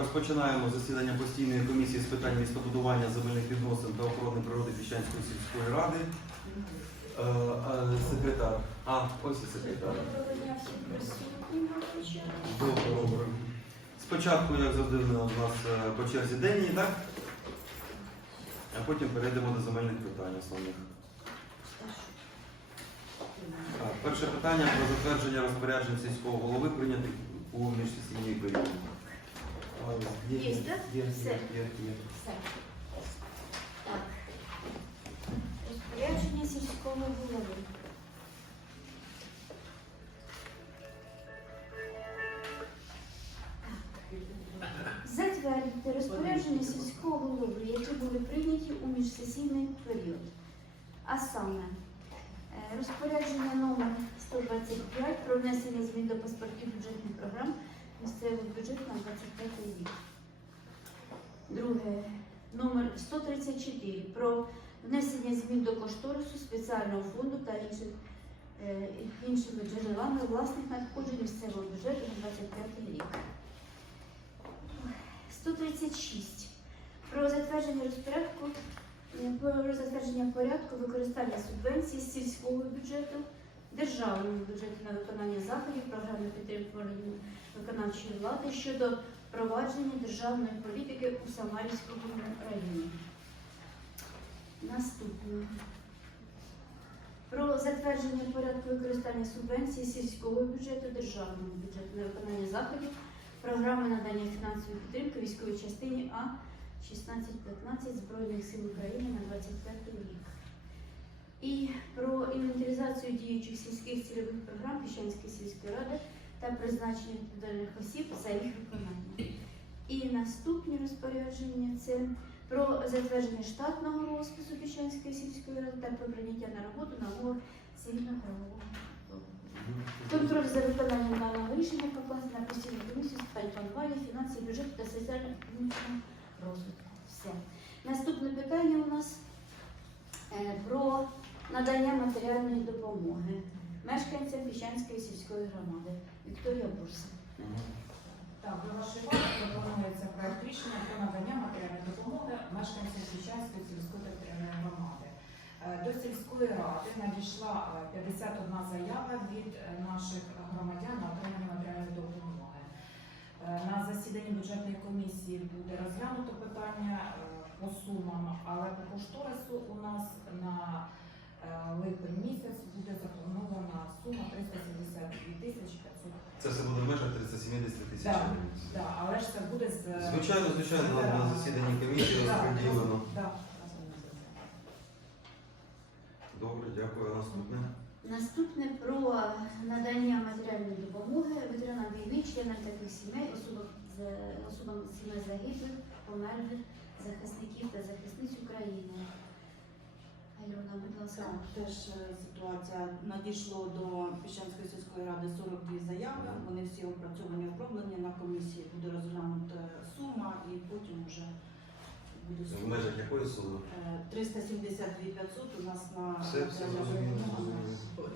Розпочинаємо засідання постійної комісії з питань містобудування земельних відносин та охорони природи Піщанської сільської ради. Е, Секретар. А, ось і секретар. Добре, добре. Спочатку, як завжди, у нас е, по черзі денні, так? А потім перейдемо до земельних питань основних. Так, перше питання про затвердження розпоряджень сільського голови прийнятих у міжсесійній період. Є? Є, є, є, є. Все. Так. Розпорядження сільського голови. Затвердити розпорядження сільського голови, які були прийняті у міжсесійний період. А саме е, розпорядження номер 125 про внесення змін до паспортів бюджетних програм місцевого бюджету на 25 рік. Друге, номер 134 про внесення змін до кошторису спеціального фонду та інших, е, іншими джерелами власних надходжень місцевого бюджету на 25 рік. 136 про затвердження розпорядку е, про затвердження порядку використання субвенцій з сільського бюджету, державного бюджету на виконання заходів програми підтримки виконавчої влади щодо провадження державної політики у Самарівському районі. Наступне. Про затвердження порядку використання субвенції сільського бюджету державного бюджету на виконання заходів програми надання фінансової підтримки військовій частині А 1615 Збройних сил України на 25 рік. І про інвентаризацію діючих сільських цільових програм Піщанської сільської ради та призначення відповідальних осіб за їх виконання. І наступні розпорядження це про затвердження штатного розпису Піщанської сільської ради та про прийняття на роботу нового цивільно-правового договору. Контроль за виконанням даного рішення покласти на постійну комісію з питань фінансів, бюджету та соціально-економічного розвитку. Все. Наступне питання у нас е, про надання матеріальної допомоги мешканцям Піщанської сільської громади. Вікторія Бурса. Так, до вашої уваги пропонується проект рішення про надання матеріальної допомоги мешканцям Січанської сільської територіальної громади. Е, До сільської ради надійшла е, 51 заява від е, наших громадян на отримання матеріальної допомоги. Е, На засіданні бюджетної комісії буде розглянуто питання е, по сумам, але по кошторису у нас на е, липень місяць буде запланована сума 372 тисячі 500 Це все буде в межах 370 тисяч Так. гривень. Да, але ж це буде з Звичайно, звичайно, на, на засіданні комісії Да, розподілено. да. Добре, дякую. Наступне. Наступне про надання матеріальної допомоги ветеранам війни, членам таких сімей, особам, з- особам сімей загиблих, померлих, захисників та захисниць України. Альона, будь ласка. Так, теж е, ситуація надійшло до Піщанської сільської ради 42 заяви. Вони всі опрацьовані, оформлені на комісії. Буде розглянута сума і потім вже буде В сума. межах якої суми? Е, 372 500 у нас на Все, все зрозуміло, зрозуміло.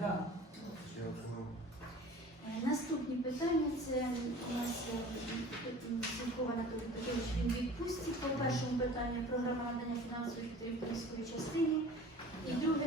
Да. Дякую. Е, Наступні питання це у нас Сінкова Анатолій Петрович він в. По першому питанню програма надання фінансової підтримки військової частині. І друге,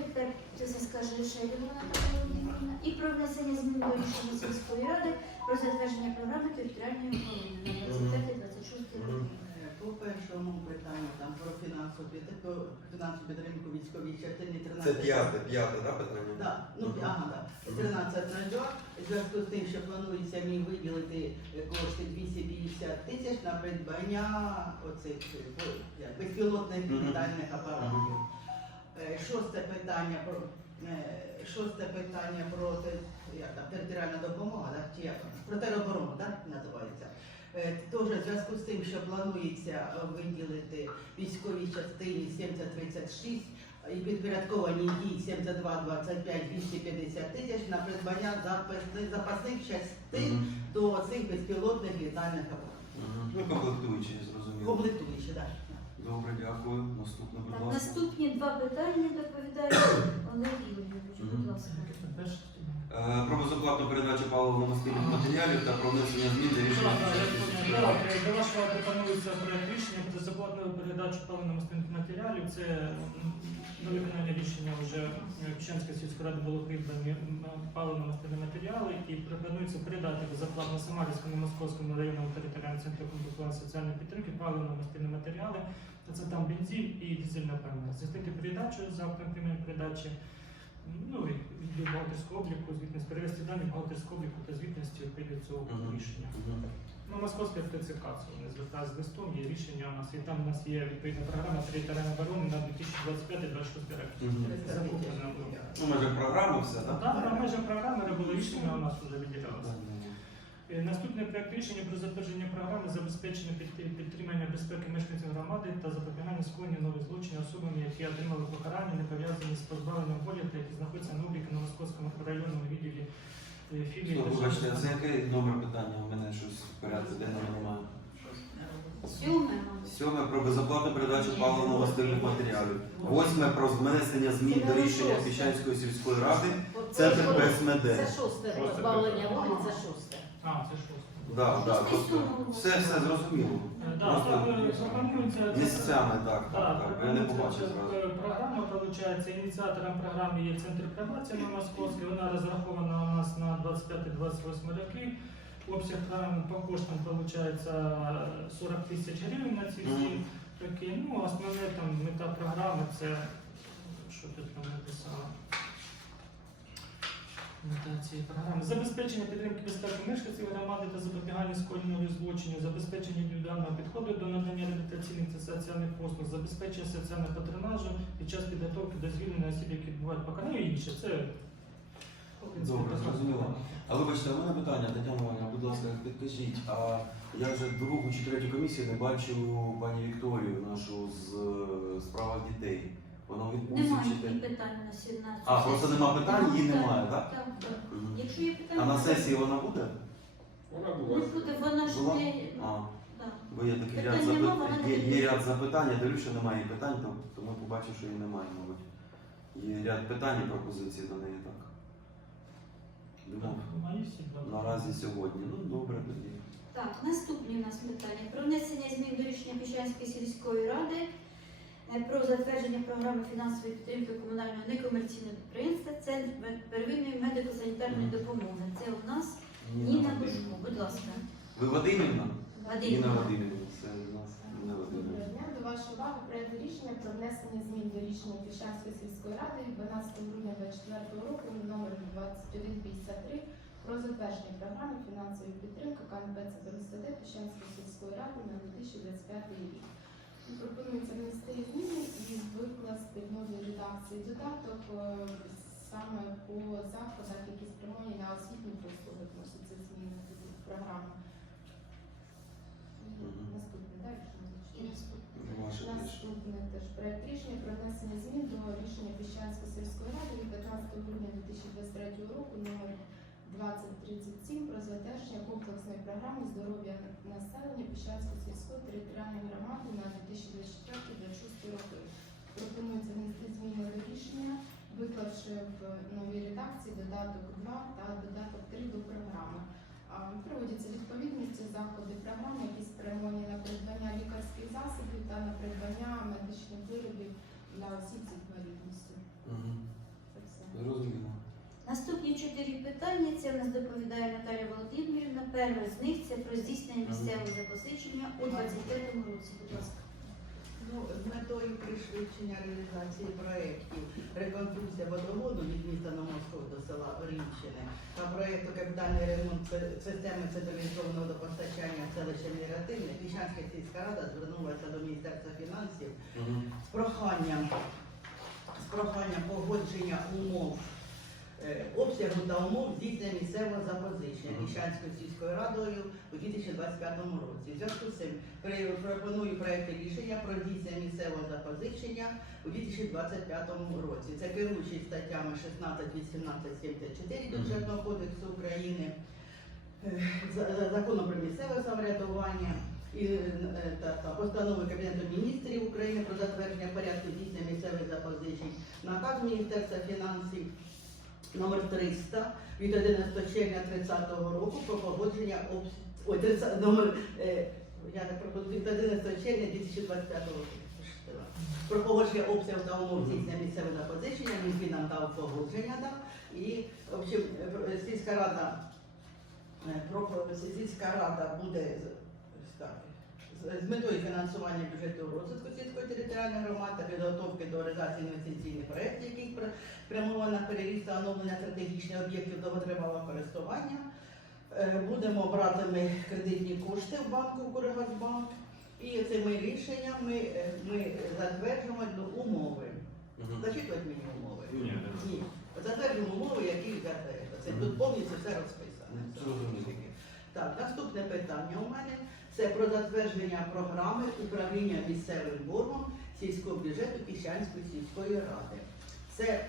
це скаже Шелєва Володимирівна. І про внесення змін до рішення сільської ради про затвердження програми територіальної оборони на 25-26 роки. По першому питанню там про фінансову підтримку, фінансову підтримку військовій частині 13. Це п'яте, п'яте, да, питання? Да, ну, Мгм. ага, да. 13.02. В зв'язку з тим, що планується мені виділити е, кошти 250 тисяч на придбання оцих е, по- як, безпілотних Мгм. літальних апаратів. Мгм. Е, Шосте питання про е, шосте питання про те- як там, територіальна допомога, да? чи як про тероборону, так називається. Е, в зв'язку з тим, що планується е, виділити військовій частині 7036 і підпорядковані дій 72 25 250 тисяч на придбання запасних, запасних частин Мгм. до цих безпілотних літальних апаратів. Мгм. Ну, комплектуючі, зрозуміло. Комплектуючі, так. Добре, дякую. Наступне, будь ласка. наступні два питання доповідає Олег Ігорович, будь ласка. Е, Про безоплатну передачу паливно-мастильних матеріалів та про внесення змін до рішення. Е, До вашого пропонується проект рішення про безоплатну передачу паливно-мастильних матеріалів. Це до виконання рішення вже е, Печенської сільської ради було придбані паливно-мастильні матеріали і пропонується передати безоплатно Самарівському і Московському районному територіальному центру комплексування соціальної підтримки паливно-мастильні матеріали. Це там бензин і дизельна пальма. Здійснити передачу за окремої передачі. Ну і відділ бухгалтерського обліку, звітність перевести дані бухгалтерського обліку та звітності відповідно цього Мгм. рішення. Ну, московська ТЦК, це вони звертаються з листом, є рішення у нас, і там у нас є відповідна програма територіальної оборони на 2025-2026 роки. Мгм. Закуплена була. Ну, ми вже програму все, так? Так, в межах програми робили рішення, у нас вже виділялося. Е, Наступний проект рішення про затвердження програми забезпечення підтримання безпеки мешканців громади та запобігання скоєння нових злочинів особами, які отримали покарання, не пов'язані з позбавленням волі та які знаходяться на обліку на Московському районному відділі е, філії. Вибачте, це який номер питання? У мене щось в порядку денному немає. Сьоме. Сьоме про безоплатну передачу паливно-мастильних матеріалів. Восьме про внесення змін до рішення Піщанської сільської ради. Центр ПСМД. Це шосте позбавлення волі, це шосте. А, це шосте. Да, да, Шостий все, все зрозуміло. Е, Да, Просто пропонується- пропонується Місцями, так, так, Так, так. Я не побачив зразу. е, Програма виходить, ініціатором програми є центр пробації на Московській. Вона розрахована у нас на 25-28 роки. Обсяг програми по коштам виходить 40 тисяч гривень на ці всі Мгм. роки. Ну, основне там мета програми це що тут там написано. Цієї програми. Забезпечення підтримки безпеки мешканців громади та запобігання скоєнню злочинів, забезпечення індивідуального підходу до надання реабілітаційних та соціальних послуг, забезпечення соціального патронажу під час підготовки до звільнення осіб, які відбувають покарання і інше. Це Добре, зрозуміло. А вибачте, у мене питання, Тетяна Іванівна, будь ласка, підкажіть, а я вже другу чи третю комісію не бачу пані Вікторію, нашу з справах дітей. Вона у відпустці Немає чи ні питань на сьогодні. на А, просто нема питань, її немає, так? Так, так. Мгм. Якщо є питання, А на сесії вона буде? Вона була. буде, вона ж Була? не... А, да. бо є такий ряд Питань нема, запитань. вона Є, не є ряд запитань, я дивлюся, що немає питань, то, тому побачив, що її немає, мабуть. Є ряд питань і пропозицій до неї, так. Думав, наразі сьогодні. Ну, добре тоді. Так, наступні у нас питання. Про внесення змін до рішення Піщанської сільської ради про затвердження програми фінансової підтримки комунального некомерційного підприємства Центр первинної медико-санітарної допомоги. Це у нас Ніна. Бушко. Будь ласка. Ви Вадимівна? Ніна Вадимівна. Це у нас Ніна Доброго Вадимівна. дня. До вашої уваги проект рішення про внесення змін до рішення Піщанської сільської ради 12 грудня 2024 року номер 2153 про затвердження програми фінансової підтримки КНП ЦБРСД Піщанської сільської ради на 2025 рік. Пропонується викласти в новій редакції додаток е, саме по заходах, які спрямовані на освітні послуги, вносяться зміни в програму. Наступне далі. Наступне. Теж. Наступне теж проект рішення про внесення змін до рішення Піщанської сільської ради від 15 грудня 2023 року номер 2037 про затвердження комплексної програми здоров'я населення Піщанської сільської територіальної громади на 2024-2026 роки. Пропонується внести зміни до рішення, виклавши в новій редакції додаток 2 та додаток 3 до програми. Проводяться відповідності заходи програми, які спрямовані на придбання лікарських засобів та на придбання медичних виробів для осіб з інвалідністю. Мгм. Це все. Зрозуміло. Наступні чотири питання. Це в нас доповідає Наталя Володимирівна. Перше з них це про здійснення місцевого запозичення у 25 році. Будь ласка. Ну, з метою пришвидшення реалізації проєктів реконструкція водоводу від міста Новосков до села Орівщини та проєкту капітальний ремонт си- системи централізованого водопостачання селища Міративне, Піщанська сільська рада звернулася до Міністерства фінансів з проханням, з проханням погодження умов обсягу та умов здійснення місцевого запозичення. Міщанською сільською радою у 2025 році. В зв'язку з цим пропоную проект рішення про здійснення місцевого запозичення у 2025 році. Це керуючись статтями 16, 18, 74 бюджетного кодексу України, е, закону про місцеве самоврядування і е, та, та постанови Кабінету міністрів України про затвердження порядку здійснення місцевих запозичень, наказ Міністерства фінансів номер 300 від 11 червня 30 року про погодження обс- Ой, 30, номер, е, я не пропоную, від 11 червня 2025 року. Про погодження обсягу та умов здійснення місцевого запозичення, Мінфін нам дав погодження дав. І, общем, е, сільська рада, е, про- сільська рада буде з- так, з- метою фінансування бюджету розвитку сільської територіальної громади та підготовки до реалізації інвестиційних проєктів, яких пр- спрямовано на переріст та оновлення стратегічних об'єктів довготривалого користування. Е, Будемо брати ми кредитні кошти в банку «Укргазбанк». І цими рішеннями е, ми затверджуємо ну, умови. Зачитувати мені умови? Ні. Ні. Затверджуємо умови, які затверджуємо. Тут повністю все розписано. Так, наступне питання у мене це про затвердження програми управління місцевим боргом сільського бюджету Піщанської сільської ради. Це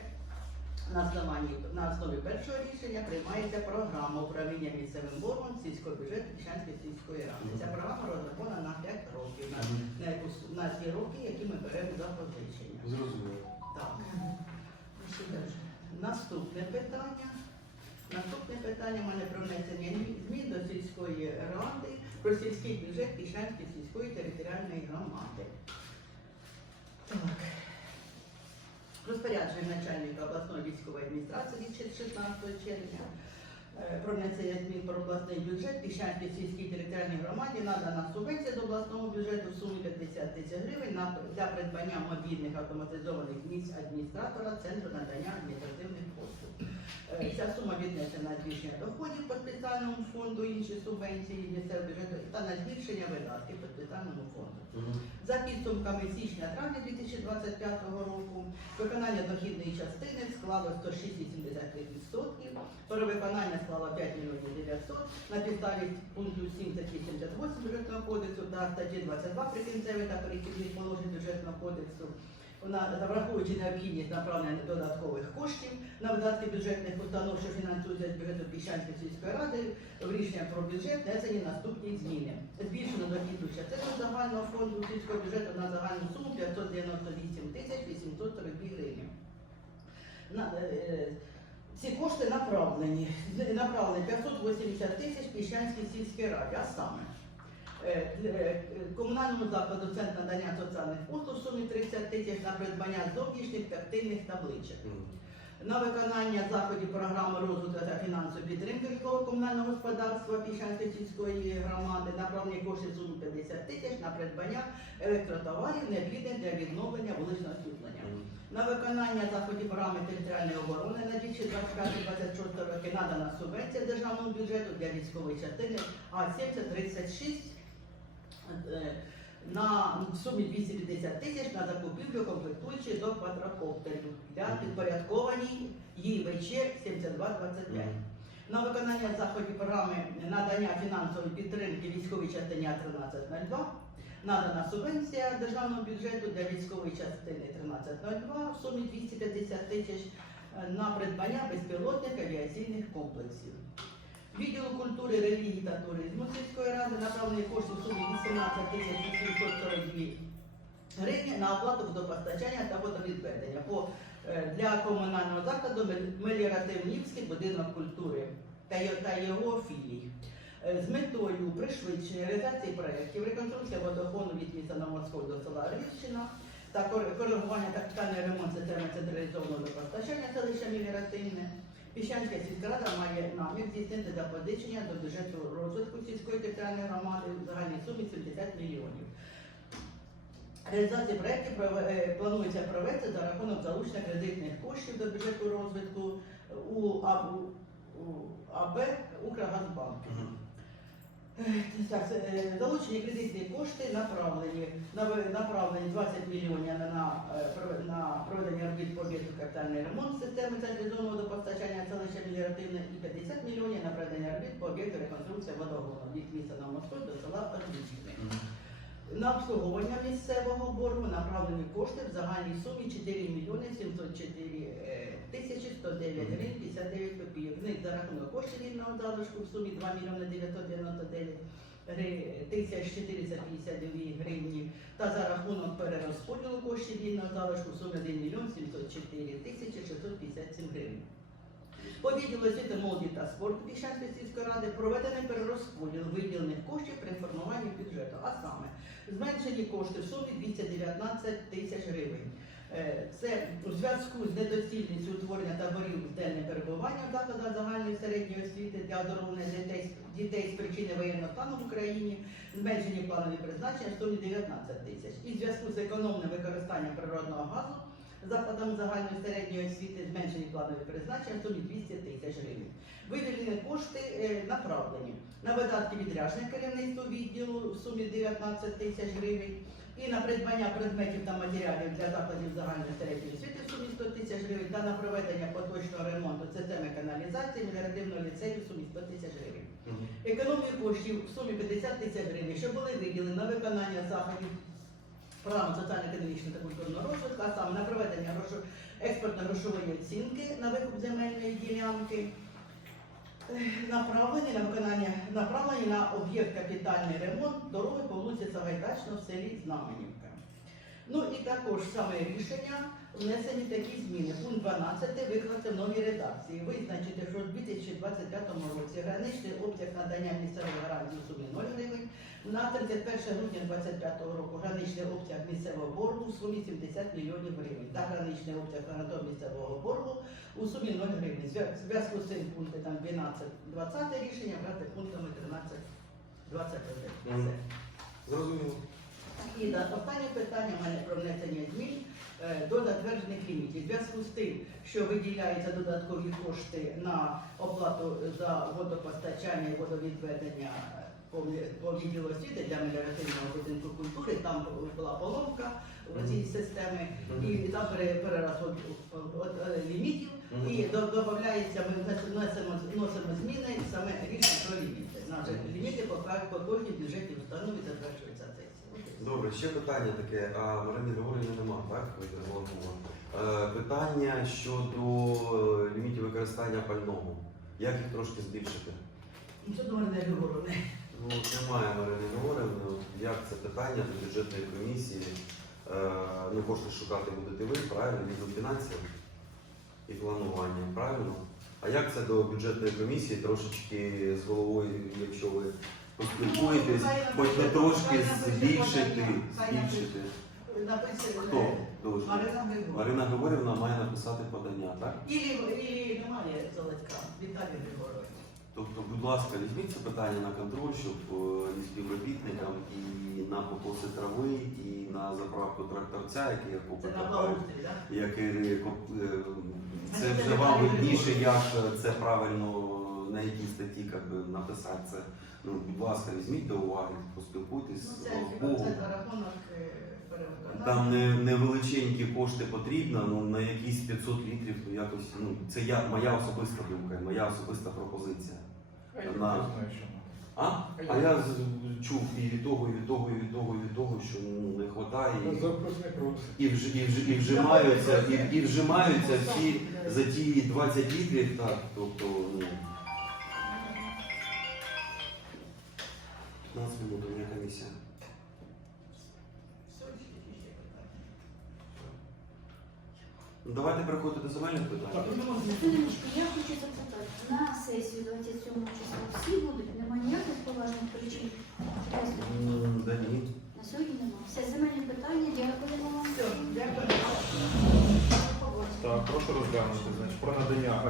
на основанні на основі першого рішення приймається програма управління місцевим боргом сільського бюджету Піщанської сільської ради. Ця програма розрахована на 5 років, на, на, на ті роки, які ми беремо за позичення. Зрозуміло. Так. Наступне питання. Наступне питання в мене про внесення змін до сільської ради про сільський бюджет Піщанської сільської територіальної громади. Так. Розпорядження начальника обласної військової адміністрації від 16 червня е, про внесення змін про обласний бюджет Піщанській сільській територіальній громаді надана субвенція з обласного бюджету в сумі 50 тисяч гривень для придбання мобільних автоматизованих місць адміністратора Центру надання адміністративних Ця сума віднесена на збільшення доходів по спеціальному фонду, інші субвенції місцевого бюджету та на збільшення видатків по спеціальному фонду. За підсумками січня-травня 2025 року виконання дохідної частини склало 106,73%, перевиконання склало 5 мільйонів 900 на підставі пункту 7088 бюджетного кодексу та статті 22 прикінцевих та перехідних положень бюджетного кодексу. Враховуючи необхідність направлення додаткових коштів на видатки бюджетних установ, що фінансуються з бюджету Піщанської сільської ради, в рішення про бюджет внесені наступні зміни. Збільшено дохідну частину загального фонду сільського бюджету на загальну суму 598 тисяч 842 гривні. Е, ці кошти направлені, направлені 580 тисяч Піщанській сільській раді, а саме е, е, комунальному закладу Центр надання соціальних послуг в сумі 30 тисяч на придбання зовнішніх тактильних табличок. На виконання заходів програми розвитку та фінансової підтримки житлово-комунального господарства Піщанської сільської громади направлені кошти в сумі 50 тисяч на придбання електротоварів, необхідних для відновлення вуличного освітлення. На виконання заходів програми територіальної оборони на 2025-2026 роки надана субвенція державного бюджету для військової частини А-7036 е, на сумі 250 тисяч на закупівлю комплектуючих до квадрокоптерів для підпорядкованій ЄВЧ 7225. На виконання заходів програми надання фінансової підтримки військовій частині А1302 надана субвенція державного бюджету для військової частини 1302 в сумі 250 тисяч е, на придбання безпілотних авіаційних комплексів. Відділу культури, релігії та туризму сільської ради направлені кошти в сумі 18 тисяч 842 гривні на оплату водопостачання та водовідведення по, е, для комунального закладу Мел- Меліоративнівський будинок культури та його, філій. Е, З метою пришвидшення реалізації проєктів реконструкція водогону від міста Новоморського до села Рівщина та кор- коригування та капітальний ремонт системи централізованого водопостачання селища Меліоративне. Піщанська сільська рада має намір здійснити запозичення до бюджету розвитку сільської територіальної громади в загальній сумі 70 мільйонів. Реалізація проєктів е, планується провести за рахунок залучення кредитних коштів до бюджету розвитку у АБ, у АБ Укргазбанк. Мгм. Е, Так, е, залучені кредитні кошти направлені направлені 20 мільйонів на, на, е, на проведення робіт по об'єкту капітальний ремонт системи централізованого водопостачання селища Міліоративне і 50 мільйонів на проведення робіт по об'єкту реконструкція водогону від міста на Москву до села Орлівщини. На обслуговування місцевого боргу направлені кошти в загальній сумі 4 мільйони 704 е, тисячі 109 гривень 59 копійок. В них за рахунок коштів вільного залишку в сумі 2 мільйони 999 гри- тисяч 452 гривні та за рахунок перерозподілу коштів вільного залишку в сумі 1 мільйон 704 тисячі 657 гривень. По відділу освіти молоді та спорту Піщанської сільської ради проведений перерозподіл виділених коштів при формуванні бюджету, а саме зменшені кошти в сумі 219 тисяч гривень. Е, Це у зв'язку з недоцільністю утворення таборів з денним перебуванням в закладах загальної середньої освіти для оздоровлення дітей, дітей з причини воєнного стану в Україні, зменшені планові призначення в сумі 19 тисяч. І в зв'язку з економним використанням природного газу закладами загальної середньої освіти зменшені планові призначення в сумі 200 тисяч гривень. Виділені кошти е, направлені на видатки відрядження керівництва відділу в сумі 19 тисяч гривень і на придбання предметів та матеріалів для закладів загальної середньої освіти в сумі 100 тисяч гривень та на проведення поточного ремонту системи каналізації меліоративного ліцею в сумі 100 тисяч гривень. Економію коштів в сумі 50 тисяч гривень, що були виділені на виконання заходів програми соціально-економічного та культурного розвитку, а саме на проведення грошо- експортно-грошової оцінки на викуп земельної ділянки, направлені на виконання направлені на об'єкт капітальний ремонт дороги по вулиці Сагайдачного в селі Знаменівка. Ну і також саме рішення внесені такі зміни. Пункт 12 викласти в новій редакції. Визначити, що в 2025 році граничний обсяг надання місцевої гарантії у сумі 0 гривень. На 31 грудня 2025 року граничний обсяг місцевого боргу у сумі 70 мільйонів гривень та граничний обсяг гарантованого місцевого боргу у сумі 0 гривень. В зв'язку з цим пункти 12-20 рішення брати пунктами 13-21. Зрозуміло. І да, останнє питання в мене про внесення змін до затверджених лімітів. Зв'язку з тим, що виділяються додаткові кошти на оплату за водопостачання і водовідведення е, по, по відділу освіти для меліоративного будинку культури, там була поломка в цій системі, і там пере- перерахунок от, е, лімітів, і додається, ми вносимо, вносимо зміни саме рішення про ліміти. Наші ліміти по, кожній бюджетній установі. Добре, ще питання таке. А Марині Григорівни нема, так? Е, Питання щодо е, лімітів використання пального. Як їх трошки збільшити? Ну, Це до не говорили. Ну, немає Марини Григорівни. Як це питання до бюджетної комісії? Е, Ну, кошти шукати будете ви, правильно? Відділ фінансів і планування, правильно? А як це до бюджетної комісії трошечки з головою, якщо ви поспілкуєтесь, хоч би трошки збільшити, збільшити? Хто должен? Марина Григорівна. Має написати подання, так? Ілі, ілі немає Золотька, Віталій Григорович. Тобто, будь ласка, візьміть це питання на контроль, щоб е, і співробітникам, і на покоси трави, і на заправку тракторця, який я купив. який е, це вже вам видніше, як це правильно на якій статті би, написати це. Ну, будь ласка, візьміть до уваги, поспілкуйтесь Ну, з це, Богом. е. Там не, невеличенькі кошти потрібно, ну на якісь 500 літрів, ну якось, ну це я, моя особиста думка, моя особиста пропозиція. На- А? А я з- чув і від того, і від того, і від того, і від того, що ну, не вистачає. І, і, вж, і, вж, і вжимаються, і, і вжимаються всі за ті 20 літрів, так, тобто, ну. 15 минут, у меня питання. Ну, давайте переходити до земельних питань. Хвилиночку, я хочу запитати, на сесію 27 числа всі будуть, немає ніяких поважних причин. М, Да ні. На сьогодні немає. Все земельні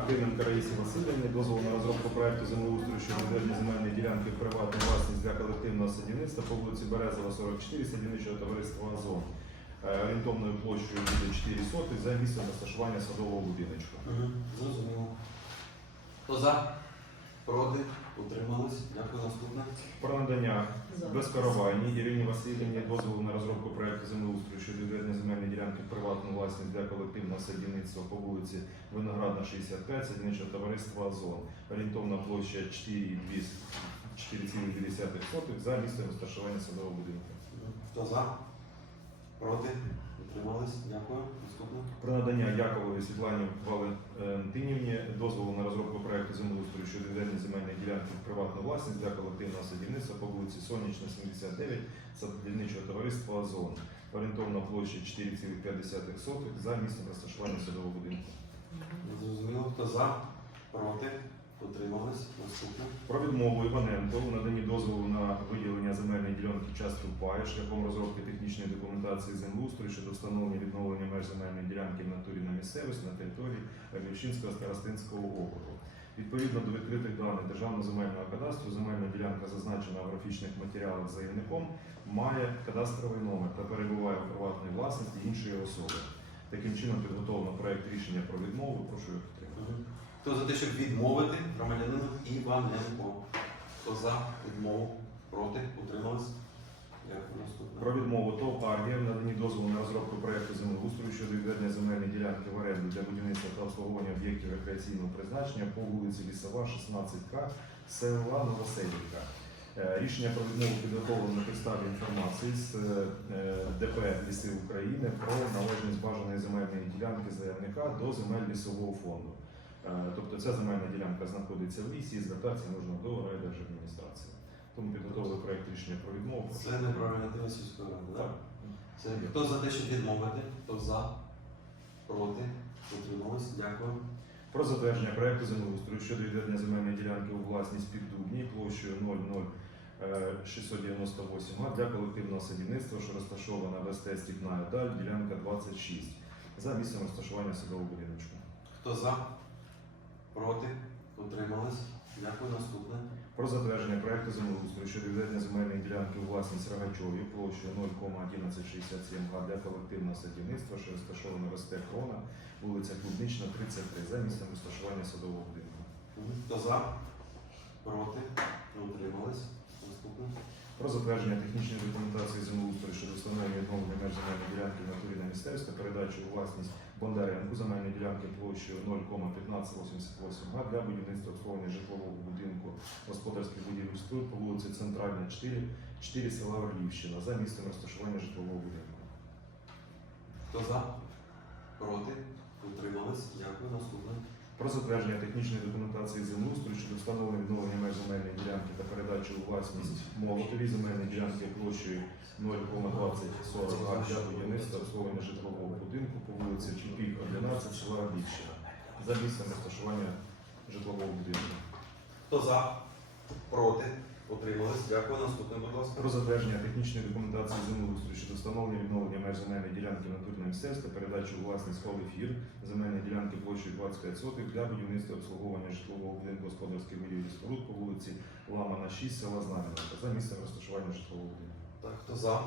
надання Караїсі Раїсі Васильівні дозволу на розробку проекту землеустрою щодо відведення земельної ділянки в приватну власність для колективного садівництва по вулиці Березова, 44, садівничого товариства Азон. Е, Орієнтовною площею буде 4 соти за місцем розташування садового будиночку. Зрозуміло. Хто за? Проти? Утримались? Дякую, наступне. Про надання безкоровайній Ірині Васильівні дозволу на розробку проекту землеустрою щодо відведення земельної ділянки в приватну власність для колективного садівництва по вулиці Виноградна, 65, садівничого товариства Азон. Орієнтовна площа 4,2 за місцем розташування садового будинку. Хто за? Проти? Утримались? Дякую. Наступне. Про надання Яковові Світлані Валентинівні дозволу на розробку проекту землеустрою щодо відведення земельної ділянки в приватну власність для колективного садівництва по вулиці Сонячна, 79, садівничого товариства Азон. Орієнтовна площа 4,5 за місцем розташування садового будинку. Зрозуміло. Хто за? Проти? Утримались? Наступне. Про відмову Іваненко у наданні дозволу на виділення земельної ділянки частки паю шляхом розробки технічної документації землеустрою щодо встановлення відновлення меж земельної ділянки в натурі на місцевості на території Львівщинського старостинського округу. Відповідно до відкритих даних Державного земельного кадастру, земельна ділянка, зазначена в графічних матеріалах заявником, має кадастровий номер та перебуває в приватній власності іншої особи. Таким чином підготовлено проект рішення про відмову. Прошу його підтримати. Хто за те, щоб відмовити громадянину Іваненко? Хто за відмову? Проти? Утримались? Про відмову ТОВ «Аргія» в наданні дозволу на розробку проекту землеустрою ділянки в оренду для будівництва та обслуговування об'єктів рекреаційного призначення по вулиці Лісова, 16К, села Новоселівка. Е, Рішення про відмову підготовлено на підставі інформації з е, ДП Ліси України про належність бажаної земельної ділянки заявника до земель лісового фонду. Е, Тобто ця земельна ділянка знаходиться в лісі і звертатися можна до райдержадміністрації. Тому підготовили проект рішення про відмову. Це не про сільської ради? Так. Це хто за те, щоб відмовити? Хто за? Проти? Утримались? Дякую. Про затвердження проекту землеустрою щодо відведення земельної ділянки у власність піддубні площею 00698 га для колективного садівництва, що розташована в СТ Стіпна Даль, ділянка 26, за місцем розташування садового будиночку. Хто за? Проти? Утримались? Дякую. Наступне. Про затвердження проекту землеустрою щодо відведення земельної ділянки у власність Рогачові площею 0,1167 га для колективного садівництва, що розташована в СТ Крона, вулиця Клубнична, 33, за місцем розташування садового будинку. Хто за? Проти? Утримались? Наступне. Про затвердження технічної документації землеустрою щодо встановлення відновлення меж земельної ділянки в натурі на місцевості та передачу у власність Бондаренку земельної ділянки площею 0,1588 га для будівництва обслуговування житлового будинку господарських будівель споруд по вулиці Центральна, 4, 4 села Орлівщина за місцем розташування житлового будинку. Хто за? Проти? Утримались? Дякую. Наступне. Про затвердження технічної документації землеустрою щодо встановлення відновлення меж земельної ділянки та передачу у власність молотові земельної ділянки площею 0,2040 га для будівництва обслуговування житлового будинку по вулиці Чіпік, 11, села Орлівщина за місцем розташування житлового будинку. Хто за? Проти? Утримались? Дякую. Наступне, будь ласка. Про затвердження технічної документації землеустрою щодо встановлення відновлення меж земельної ділянки в натурі на місцевості та передачу у власність Холефір земельної ділянки площею 25 сотих для будівництва обслуговування житлового будинку господарських будівлі споруд по вулиці Ламана 6, села Знам'янка за місцем розташування житлового будинку. Так, хто за?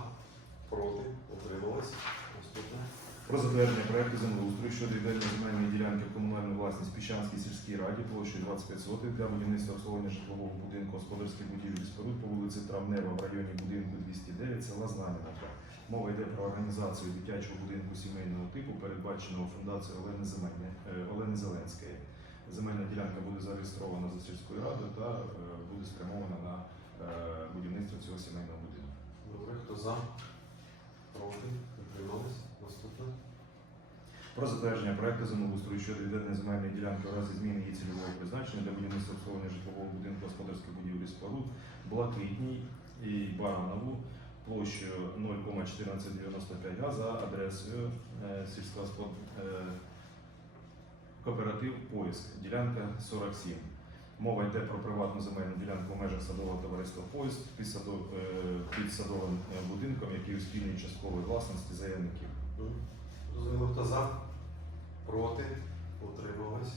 Проти? Утримались? Наступне. Про затвердження проекту землеустрою щодо відведення земельної ділянки в комунальну власність Піщанській сільській раді площею 25 сотих для будівництва обслуговування житлового будинку господарських будівель і споруд по вулиці Травнева в районі будинку 209 села Знам'янка. Мова йде про організацію дитячого будинку сімейного типу, передбаченого фундацією Олени, Земельни, е, Олени Зеленської. Земельна ділянка буде зареєстрована за сільською радою та е, буде спрямована на е, будівництво цього сімейного хто за? Проти? Утримались? Наступне. Про затвердження проекту землеустрою щодо відведення земельної ділянки у разі зміни її цільового призначення для будівництва обслуговування житлового будинку господарських будівлі споруд Блакитній і Баранову площею 0,1495 га за адресою е, сільськогоспод... е, кооператив Поїзд, ділянка 47. Мова йде про приватну земельну ділянку в межах садового товариства Поїзд під, садов... е, під садовим е, будинком, який у спільній часткової власності заявників. Хто за? Проти? Утримались?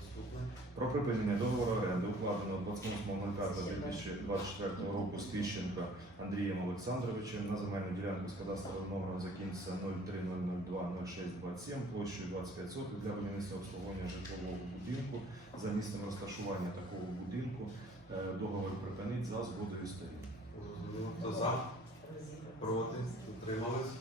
Наступне. Про припинення договору оренди укладеного 28.05.2024 року з Тищенка Андрієм Олександровичем на земельну ділянку з кадастровим номером закінчиться 030020627 площею 25 сотих для будівництва обслуговування житлового будинку за місцем розташування такого будинку. Е, Договор припинить за згодою сторін. Хто за? Проти? Утримались?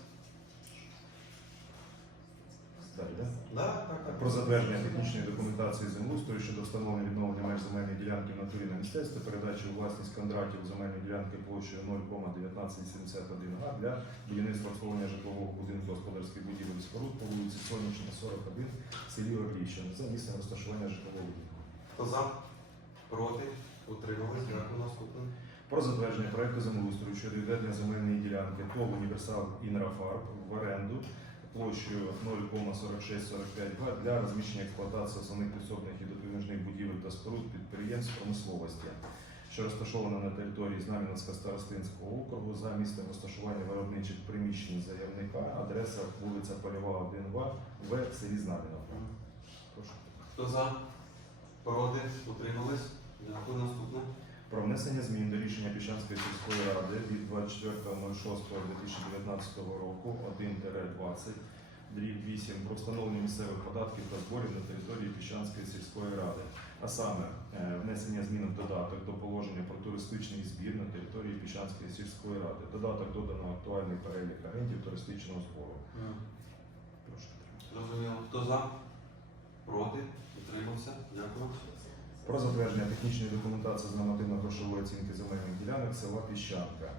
Далі, да? Да, так, так. Про затвердження технічної документації землеустрою щодо встановлення відновлення меж земельної ділянки в натурі на місцевості, передачі у власність Кондратів земельної ділянки площею 0,1971 га для будівництва обслуговування житлового будинку господарських будівель споруд по вулиці Сонячна, 41, селі Орлівщина за місцем розташування житлового будинку. Хто за? Проти? Утримались? Дякую. Наступне. Про затвердження проекту землеустрою щодо відведення земельної ділянки ТОВ Універсал Інрафарб в оренду площею 0,4645 га для розміщення експлуатації основних підсобних і допоміжних будівель та споруд підприємств промисловості, що розташована на території Знам'янського старостинського округу за місцем розташування виробничих приміщень заявника, адреса вулиця Польова 1В в селі Знам'яновка. Прошу. Хто за? Проти? Утримались? Дякую. Наступне. Про внесення змін до рішення Піщанської сільської ради від 24.06.2019 року 1-20 дріб 8 про встановлення місцевих податків та зборів на території Піщанської сільської ради, а саме е, внесення змін в додаток до положення про туристичний збір на території Піщанської сільської ради. Додаток додано актуальний перелік агентів туристичного збору. Прошу. Зрозуміло. Хто за? Проти? Утримався? Дякую. Про затвердження технічної документації з нормативно-грошової оцінки земельних ділянок села Піщанка.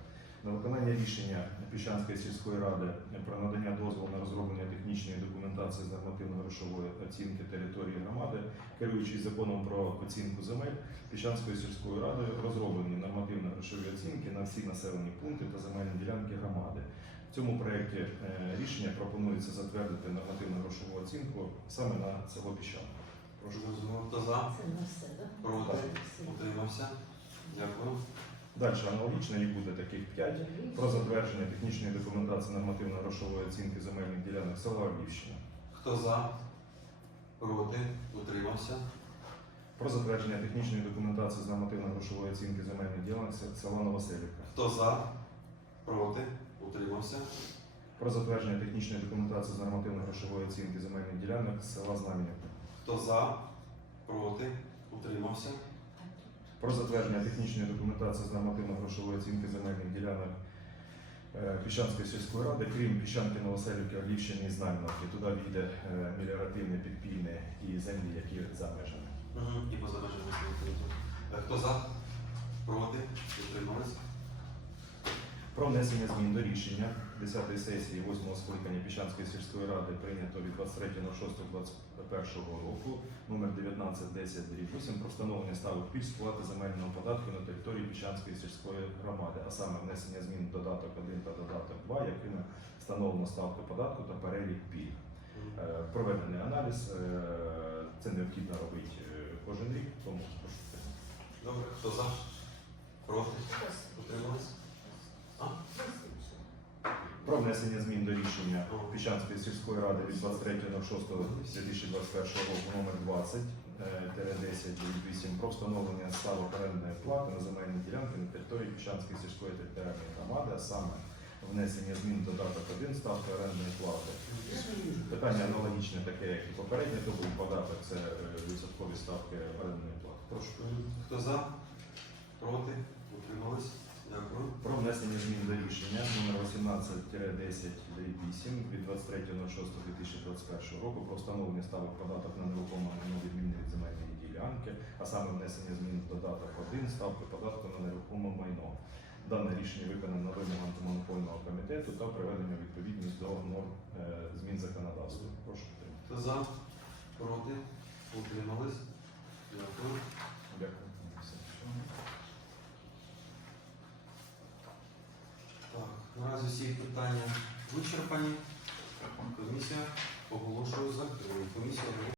На виконання рішення Піщанської сільської ради про надання дозволу на розроблення технічної документації з нормативно-грошової оцінки території громади, керуючись законом про оцінку земель Піщанською сільською радою, розроблені нормативно-грошові оцінки на всі населені пункти та земельні ділянки громади. В цьому проєкті е, рішення пропонується затвердити нормативно-грошову оцінку саме на село Піщанка. Прошу. Хто за? Це на все, так? Проти? Утримався? Дякую. Далі аналогічно їх буде таких 5. Про затвердження технічної документації нормативно-грошової оцінки земельних ділянок села Львівщина. Хто за? Проти? Утримався? Про затвердження технічної документації з нормативно-грошової оцінки земельних ділянок села Новоселівка. Хто за? Проти? Утримався? Про затвердження технічної документації з нормативно-грошової оцінки земельних ділянок села Знам'янівка. Хто за? Проти? Утримався? Про затвердження технічної документації з нормативно-грошової оцінки земельних ділянок е, Піщанської сільської ради, крім Піщанки, Новоселівки, Орлівщини і Знам'яновки. Туди війде е, меліоративне, підпільне і землі, які за межами. Угу. І поза межами. Е, Хто за? Проти? Утримались? Про внесення змін до рішення 10-ї сесії 8-го скликання Піщанської сільської ради прийнято від 23.06.21 року номер 1910 8 про встановлення ставок пільг сплати земельного податку на території Піщанської сільської громади, а саме внесення змін в додаток 1 та додаток 2, якими встановлено ставку податку та перелік пільг. Е, Проведений аналіз, е, це необхідно робити е, кожен рік, тому прошу. Добре. Хто за? Проти? Утримались? Про внесення змін до рішення Піщанської сільської ради від 23.06.2021 року номер 20 е, 10 8 про встановлення ставок орендної плати на земельні ділянки на території Піщанської сільської територіальної громади, а саме внесення змін додаток 1 ставки орендної плати. Питання аналогічне таке, як і попереднє, то був податок, це е, відсоткові ставки орендної плати. Прошу. Хто за? Проти? Утримались? Про внесення змін до рішення номер 18-10 8 від 23.06.2021 року про встановлення ставок податок на нерухоме майно відмінне від земельної ділянки, а саме внесення змін в додаток 1 ставки податку на нерухоме майно. Дане рішення виконано на вимогу антимонопольного комітету та приведення відповідність до норм е, змін законодавства. Прошу підтримати. За? Проти? Утримались? Дякую. Дякую. Все. Так, наразі всі питання вичерпані. Комісія оголошує закритою. Комісія